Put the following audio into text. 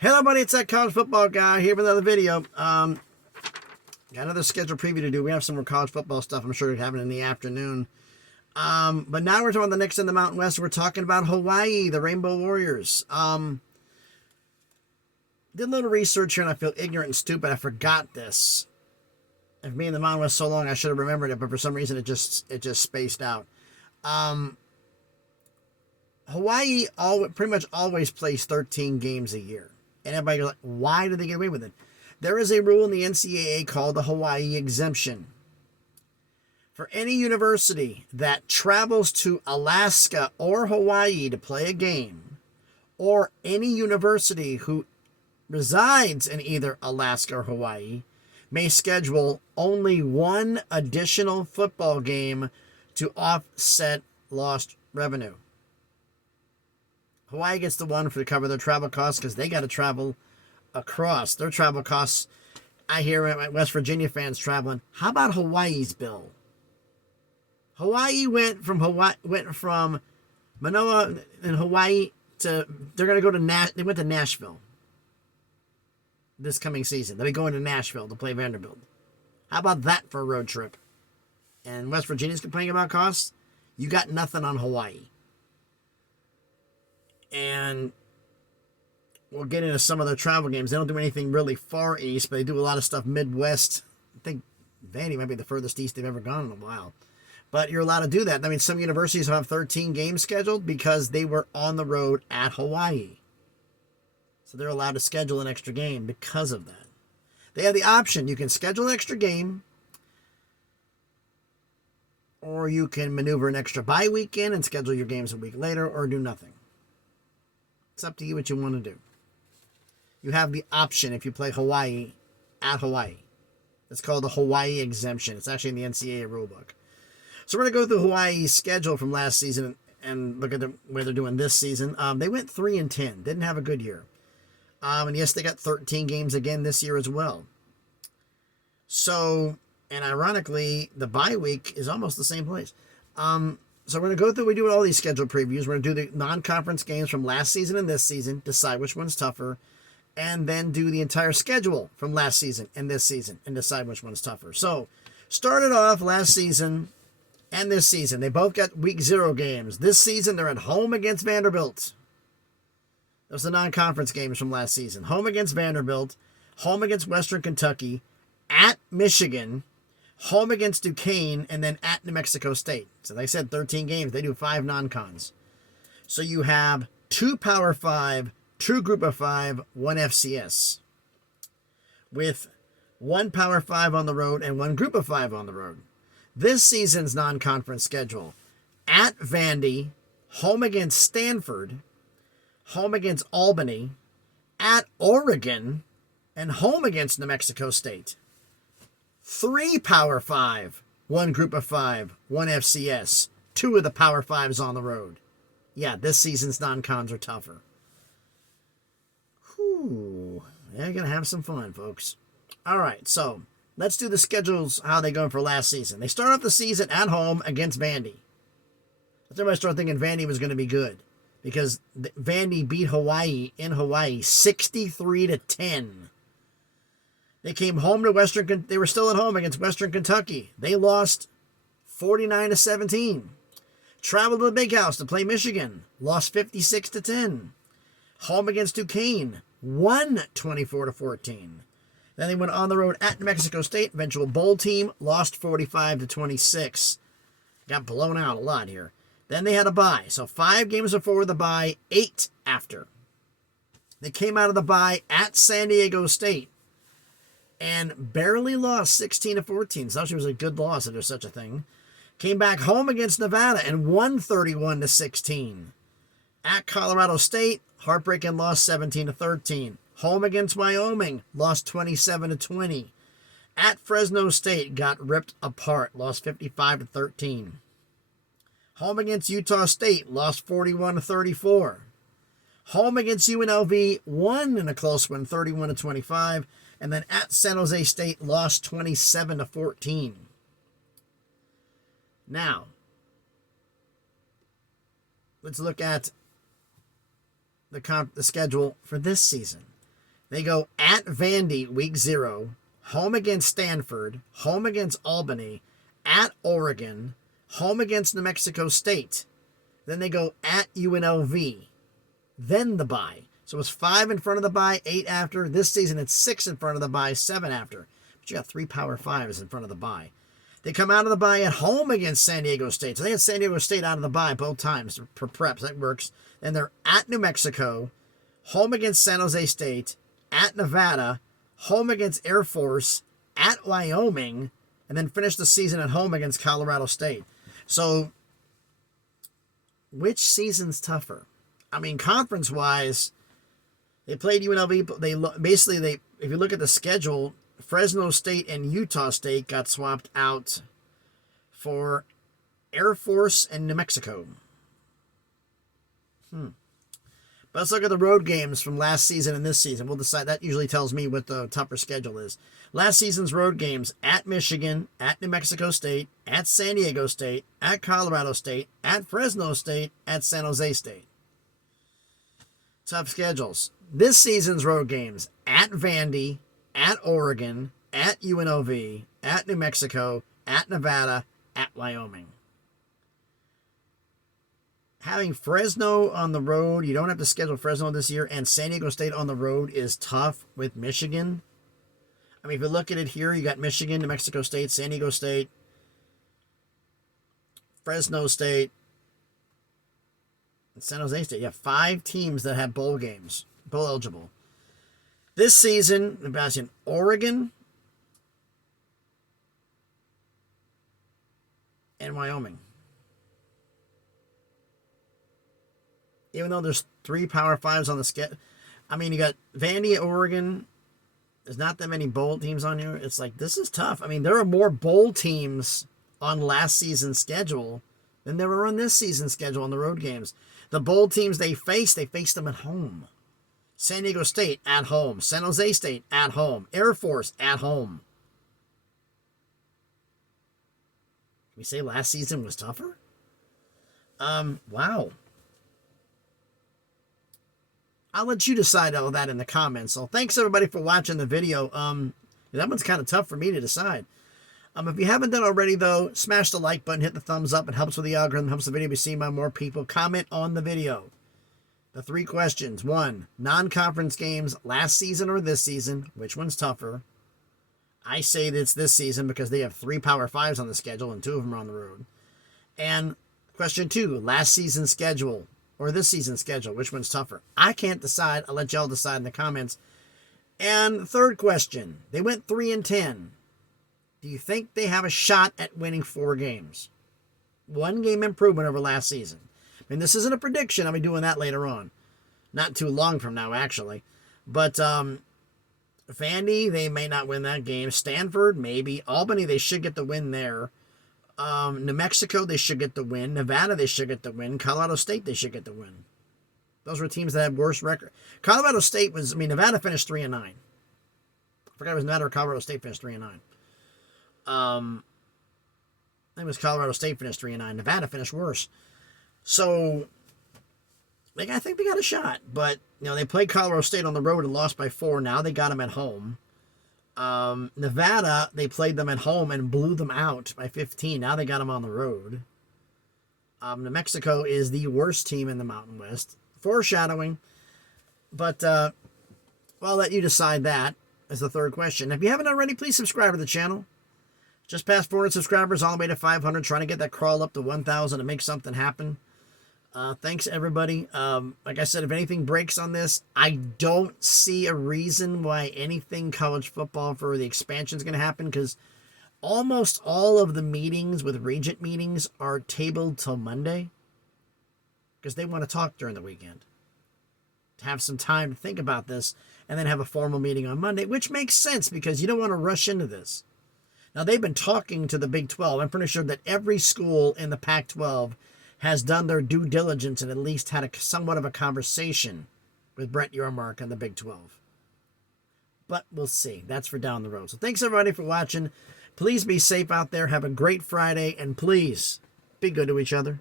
Hello, buddy. It's that college football guy here with another video. Got another scheduled preview to do. We have some more college football stuff I'm sure happening in the afternoon. But now we're talking about the next in the Mountain West. We're talking about Hawaii, the Rainbow Warriors. Did a little research here and I feel ignorant and stupid. I forgot this. I've been in the Mountain West so long I should have remembered it, but for some reason it just spaced out. Hawaii pretty much always plays 13 games a year. And everybody goes like, why do they get away with it? There is a rule in the NCAA called the Hawaii exemption. For any university that travels to Alaska or Hawaii to play a game, or any university who resides in either Alaska or Hawaii, may schedule only one additional football game to offset lost revenue. Hawaii gets the one to cover their travel costs because they got to travel across. Their travel costs, I hear my West Virginia fans traveling. How about Hawaii's bill? Hawaii went from Manoa in Hawaii to they went to Nashville this coming season. They'll be going to Nashville to play Vanderbilt. How about that for a road trip? And West Virginia's complaining about costs. You got nothing on Hawaii. And we'll get into some of their travel games. They don't do anything really far east, but they do a lot of stuff Midwest. I think Vandy might be the furthest east they've ever gone in a while. But you're allowed to do that. I mean, some universities have 13 games scheduled because they were on the road at Hawaii. So they're allowed to schedule an extra game because of that. They have the option. You can schedule an extra game, or you can maneuver an extra bye weekend and schedule your games a week later, or do nothing. It's up to you what you want to do. You have the option if you play Hawaii at Hawaii. It's called the Hawaii exemption. It's actually in the NCAA rulebook. So we're going to go through Hawaii's schedule from last season and look at where they're doing this season. They went 3-10. Didn't have a good year. And yes, they got 13 games again this year as well. So, and ironically, the bye week is almost the same place. So we're going to go through, we do all these scheduled previews. We're going to do the non-conference games from last season and this season, decide which one's tougher, and then do the entire schedule from last season and this season and decide which one's tougher. So, started off last season and this season. They both got week 0 games. This season, they're at home against Vanderbilt. Those are the non-conference games from last season. Home against Vanderbilt, home against Western Kentucky, at Michigan, home against Duquesne, and then at New Mexico State. So they said 13 games. They do 5 non-cons. So you have 2 Power 5, 2 Group of 5, 1 FCS. With 1 Power 5 on the road and 1 Group of 5 on the road. This season's non-conference schedule. At Vandy, home against Stanford, home against Albany, at Oregon, and home against New Mexico State. 3 Power 5, 1 Group of 5, 1 FCS, 2 of the Power 5s on the road. Yeah, this season's non-cons are tougher. Whew. They're going to have some fun, folks. All right, so let's do the schedules, how they going for last season. They start off the season at home against Vandy. Everybody started thinking Vandy was going to be good because Vandy beat Hawaii in Hawaii 63-10. They came home to they were still at home against Western Kentucky. They lost 49-17. Traveled to the Big House to play Michigan. Lost 56-10. Home against Duquesne. Won 24-14. Then they went on the road at New Mexico State, eventual bowl team. Lost 45-26. Got blown out a lot here. Then they had a bye. So 5 games before the bye, 8 after. They came out of the bye at San Diego State. And barely lost 16-14. So it was a good loss if there's such a thing. Came back home against Nevada and won 31-16. At Colorado State, heartbreaking loss 17-13. Home against Wyoming, lost 27-20. At Fresno State, got ripped apart, lost 55-13. Home against Utah State, lost 41-34. Home against UNLV, won in a close one, 31-25. And then at San Jose State, lost 27-14. Now, let's look at the schedule for this season. They go at Vandy week 0, home against Stanford, home against Albany, at Oregon, home against New Mexico State. Then they go at UNLV. Then the bye. So it's 5 in front of the bye, 8 after. This season it's 6 in front of the bye, 7 after. But you got 3 Power 5s in front of the bye. They come out of the bye at home against San Diego State. So they had San Diego State out of the bye both times for preps. That works. Then they're at New Mexico, home against San Jose State, at Nevada, home against Air Force, at Wyoming, and then finish the season at home against Colorado State. So which season's tougher? I mean, conference-wise, they played UNLV. If you look at the schedule, Fresno State and Utah State got swapped out for Air Force and New Mexico. But let's look at the road games from last season and this season. We'll decide. That usually tells me what the tougher schedule is. Last season's road games: at Michigan, at New Mexico State, at San Diego State, at Colorado State, at Fresno State, at San Jose State. Tough schedules. This season's road games: at Vandy, at Oregon, at UNLV, at New Mexico, at Nevada, at Wyoming. Having Fresno on the road, you don't have to schedule Fresno this year, and San Diego State on the road is tough with Michigan. I mean, if you look at it here, you got Michigan, New Mexico State, San Diego State, Fresno State, and San Jose State. You have 5 teams that have bowl games, bowl eligible. This season, in Oregon and Wyoming. Even though there's 3 Power 5s on the schedule. I mean, you got Vandy, Oregon. There's not that many bowl teams on here. It's like, this is tough. I mean, there are more bowl teams on last season's schedule than there were on this season's schedule on the road games. The bowl teams they faced them at home. San Diego State at home. San Jose State at home. Air Force at home. Can we say last season was tougher? Wow. I'll let you decide all that in the comments. So thanks everybody for watching the video. That one's kind of tough for me to decide. If you haven't done already though, smash the like button, hit the thumbs up. It helps with the algorithm, helps the video be seen by more people. Comment on the video. The 3 questions. 1, non-conference games last season or this season. Which one's tougher? I say that it's this season because they have 3 Power 5s on the schedule and 2 of them are on the road. And question 2, last season's schedule or this season's schedule. Which one's tougher? I can't decide. I'll let y'all decide in the comments. And 3rd question, they went 3-10. Do you think they have a shot at winning 4 games? 1 game improvement over last season. I mean, this isn't a prediction. I'll be doing that later on. Not too long from now, actually. But Vandy, they may not win that game. Stanford, maybe. Albany, they should get the win there. New Mexico, they should get the win. Nevada, they should get the win. Colorado State, they should get the win. Those were teams that had worse record. Colorado State was, Nevada finished 3-9. I forgot it was Nevada or Colorado State finished 3-9. I think it was Colorado State finished 3-9. Nevada finished worse. So, I think they got a shot. But, they played Colorado State on the road and lost by 4. Now they got them at home. Nevada, they played them at home and blew them out by 15. Now they got them on the road. New Mexico is the worst team in the Mountain West. Foreshadowing. But, I'll let you decide that as the 3rd question. If you haven't already, please subscribe to the channel. Just past 400 subscribers, all the way to 500. Trying to get that crawl up to 1,000 to make something happen. Thanks, everybody. Like I said, if anything breaks on this, I don't see a reason why anything college football for the expansion is going to happen, because almost all of the meetings with Regent meetings are tabled till Monday because they want to talk during the weekend. To have some time to think about this and then have a formal meeting on Monday, which makes sense because you don't want to rush into this. Now, they've been talking to the Big 12. I'm pretty sure that every school in the Pac-12 has done their due diligence and at least had somewhat of a conversation with Brett Yormark and the Big 12. But we'll see. That's for down the road. So thanks, everybody, for watching. Please be safe out there. Have a great Friday. And please be good to each other.